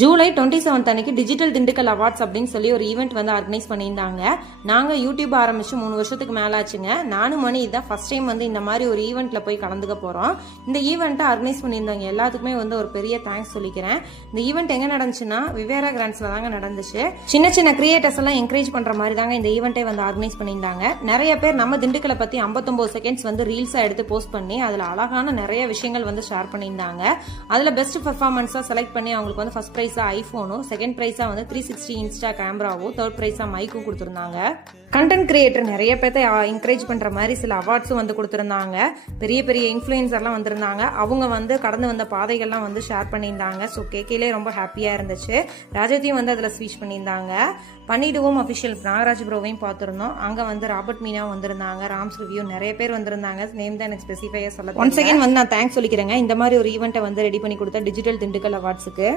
ஜூலை 27 அன்னைக்கு digital Dindigul awards அப்படின்னு சொல்லி ஒரு ஈவெண்ட் வந்து ஆர்கனைஸ் பண்ணியிருந்தாங்க. நாங்கள் யூடியூப் ஆரம்பிச்சு 3 வருஷத்துக்கு மேலே ஆச்சுங்க. நானும் மணி இதான் ஃபர்ஸ்ட் டைம் வந்து இந்த மாதிரி ஒரு ஈவெண்ட்ல போய் கலந்துக்க போகிறோம். இந்த ஈவெண்ட்டை ஆர்கனைஸ் பண்ணியிருந்தாங்க எல்லாத்துக்குமே வந்து ஒரு பெரிய தேங்க்ஸ் சொல்லிக்கிறேன். இந்த ஈவெண்ட் எங்கே நடந்துச்சுன்னா விவேரா கிராண்ட்ஸில் தாங்க நடந்துச்சு. சின்ன சின்ன கிரியேட்டர்ஸ் எல்லாம் என்கரேஜ் பண்ணுற மாதிரி தாங்க இந்த ஈவெண்ட்டை வந்து ஆர்கனைஸ் பண்ணியிருந்தாங்க. நிறைய பேர் நம்ம திண்டுக்கலை பற்றி 59 செகண்ட்ஸ் வந்து ரீல்ஸாக எடுத்து போஸ்ட் பண்ணி அதில் அழகான நிறைய விஷயங்கள் வந்து ஷேர் பண்ணியிருந்தாங்க. அதில் பெஸ்ட் பர்ஃபார்மன்ஸாக செலக்ட் பண்ணி அவங்களுக்கு வந்து ஃபர்ஸ்ட் பிரைஸா ஐபோனும், செகண்ட் பிரைஸா வந்து 360 இன்ஸ்டா கேமராவும், தேர்ட் பிரைஸா மைக்கும் கொடுத்திருந்தாங்க. கண்டென்ட் கிரியேட்டர் நிறைய பேர்த்த என்கரேஜ் பண்ற மாதிரி சில அவார்ட்ஸும் வந்து கொடுத்திருந்தாங்க. பெரிய பெரிய இன்ஃபுளுசர்லாம் வந்திருந்தாங்க. அவங்க வந்து கடந்து வந்த பாதைகள்லாம் வந்து ஷேர் பண்ணியிருந்தாங்க. ஸோ கேட்கலே ரொம்ப ஹாப்பியா இருந்துச்சு. ராஜத்தையும் வந்து அதில் ஸ்பீச் பண்ணியிருந்தாங்க. பண்ணிடுவோம் அஃபிஷியல் நாகராஜ் ப்ரோவையும் பார்த்துருந்தோம். அங்கே வந்து ராபர்ட் மீனாவும் வந்திருந்தாங்க. ராம்ஸ் ரிவ்யூ நிறைய பேர் வந்திருந்தாங்க. நேம் தான் எனக்கு ஸ்பெசிஃபையாக சொல்ல. ஒன் செகண்ட் வந்து நான் தேங்க்ஸ் சொல்லிக்கிறேங்க இந்த மாதிரி ஒரு ஈவெண்ட்டை வந்து ரெடி பண்ணி கொடுத்த டிஜிட்டல் திண்டுக்கல் அவார்ட்ஸுக்கு.